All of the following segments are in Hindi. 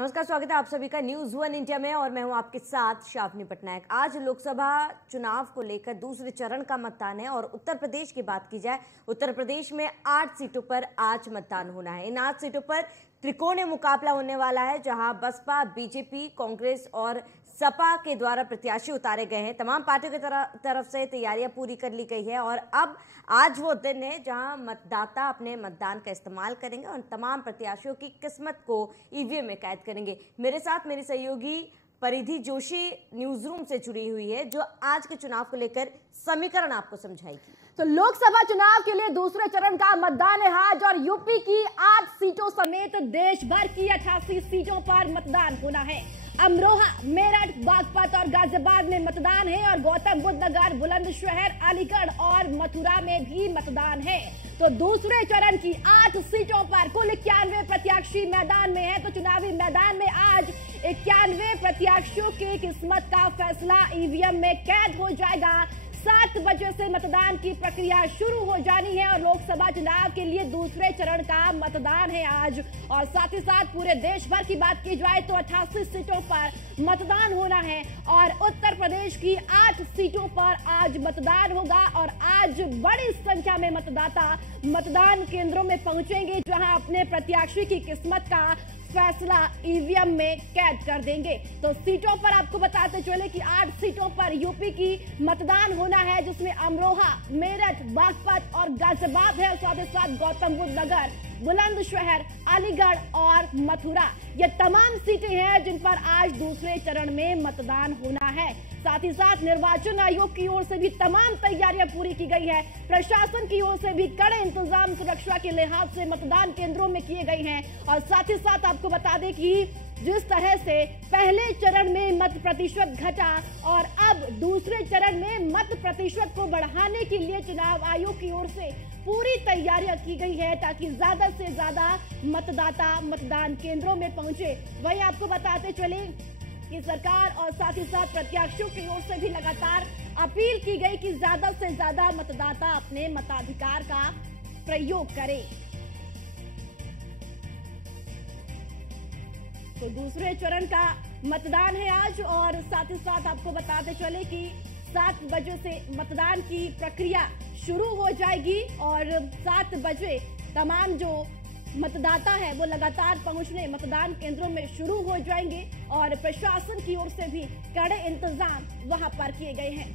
नमस्कार, स्वागत है आप सभी का न्यूज वन इंडिया में और मैं हूं आपके साथ शावनी पटनायक। आज लोकसभा चुनाव को लेकर दूसरे चरण का मतदान है और उत्तर प्रदेश की बात की जाए, उत्तर प्रदेश में 8 सीटों पर आज मतदान होना है। इन 8 सीटों पर त्रिकोणीय मुकाबला होने वाला है, जहां बसपा, बीजेपी, कांग्रेस और सपा के द्वारा प्रत्याशी उतारे गए हैं। तमाम पार्टियों की तरफ से तैयारियां पूरी कर ली गई है और अब आज वो दिन है जहां मतदाता अपने मतदान का इस्तेमाल करेंगे और तमाम प्रत्याशियों की किस्मत को ईवीएम में कैद करेंगे। मेरे साथ मेरी सहयोगी परिधि जोशी न्यूज रूम से जुड़ी हुई है, जो आज के चुनाव को लेकर समीकरण आपको समझाएगी। तो लोकसभा चुनाव के लिए दूसरे चरण का मतदान है आज और यूपी की 8 सीटों समेत देश भर की 88 सीटों पर मतदान होना है। अमरोहा, मेरठ, बागपत और गाजियाबाद में मतदान है और गौतम बुद्ध नगर, बुलंदशहर, अलीगढ़ और मथुरा में भी मतदान है। तो दूसरे चरण की 8 सीटों पर कुल 91 प्रत्याशी मैदान में है। तो चुनावी मैदान में आज 91 प्रत्याशियों की किस्मत का फैसला ईवीएम में कैद हो जाएगा। 7 बजे से मतदान की प्रक्रिया शुरू हो जानी है और लोकसभा चुनाव के लिए दूसरे चरण का मतदान है आज। और साथ ही साथ पूरे देश भर की बात की जाए तो 88 सीटों पर मतदान होना है और उत्तर प्रदेश की 8 सीटों पर आज मतदान होगा और आज बड़ी संख्या में मतदाता मतदान केंद्रों में पहुंचेंगे, जहां अपने प्रत्याशी की किस्मत का फैसला ईवीएम में कैद कर देंगे। तो सीटों पर आपको बताते चले कि 8 सीटों पर यूपी की मतदान होना है, जिसमें अमरोहा, मेरठ, बागपत और गाजियाबाद है और साथ ही साथ गौतम बुद्ध नगर, बुलंदशहर, अलीगढ़ और मथुरा, ये तमाम सीटें हैं जिन पर आज दूसरे चरण में मतदान होना है। साथ ही साथ निर्वाचन आयोग की ओर से भी तमाम तैयारियां पूरी की गई है। प्रशासन की ओर से भी कड़े इंतजाम सुरक्षा के लिहाज से मतदान केंद्रों में किए गए हैं। और साथ ही साथ आपको बता दें कि जिस तरह से पहले चरण में मत प्रतिशत घटा और अब दूसरे चरण में मत प्रतिशत को बढ़ाने के लिए चुनाव आयोग की ओर से पूरी तैयारियां की गई है, ताकि ज्यादा से ज्यादा मतदाता मतदान केंद्रों में पहुंचे। वहीं आपको बताते चले कि सरकार और साथ ही साथ प्रत्याशियों की ओर से भी लगातार अपील की गई कि ज्यादा से ज्यादा मतदाता अपने मताधिकार का प्रयोग करें। तो दूसरे चरण का मतदान है आज और साथ ही साथ आपको बताते चले कि 7 बजे से मतदान की प्रक्रिया शुरू हो जाएगी और 7 बजे तमाम जो मतदाता है वो लगातार पहुंचने मतदान केंद्रों में शुरू हो जाएंगे और प्रशासन की ओर से भी कड़े इंतजाम वहां पर किए गए हैं।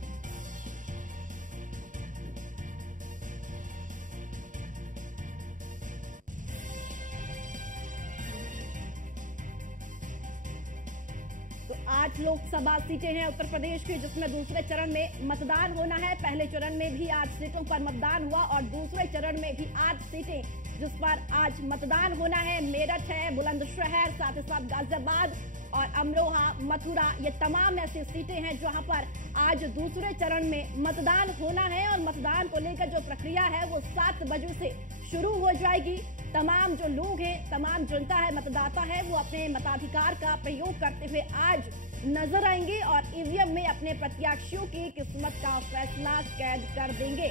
तो 8 लोकसभा सीटें हैं उत्तर प्रदेश की, जिसमें दूसरे चरण में मतदान होना है। पहले चरण में भी 8 सीटों पर मतदान हुआ और दूसरे चरण में भी 8 सीटें जिस पर आज मतदान होना है। मेरठ है, बुलंदशहर, साथ ही साथ गाजियाबाद और अमरोहा, मथुरा, ये तमाम ऐसी सीटें हैं जहां पर आज दूसरे चरण में मतदान होना है और मतदान को लेकर जो प्रक्रिया है वो 7 बजे से शुरू हो जाएगी। तमाम जो लोग हैं, तमाम जनता है, मतदाता है, वो अपने मताधिकार का प्रयोग करते हुए आज नजर आएंगे और ईवीएम में अपने प्रत्याशियों की किस्मत का फैसला कैद कर देंगे।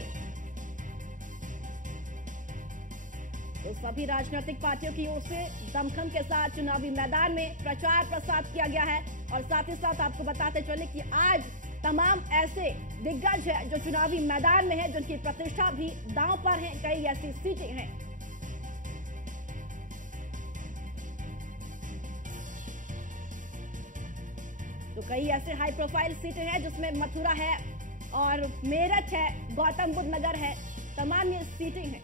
तो सभी राजनीतिक पार्टियों की ओर से दमखम के साथ चुनावी मैदान में प्रचार प्रसार किया गया है और साथ ही साथ आपको बताते चले कि आज तमाम ऐसे दिग्गज हैं जो चुनावी मैदान में हैं, जिनकी प्रतिष्ठा भी दांव पर है। कई ऐसी सीटें हैं तो कई ऐसे हाई प्रोफाइल सीटें हैं, जिसमें मथुरा है और मेरठ है, गौतम बुद्ध नगर है, तमाम ये सीटें हैं।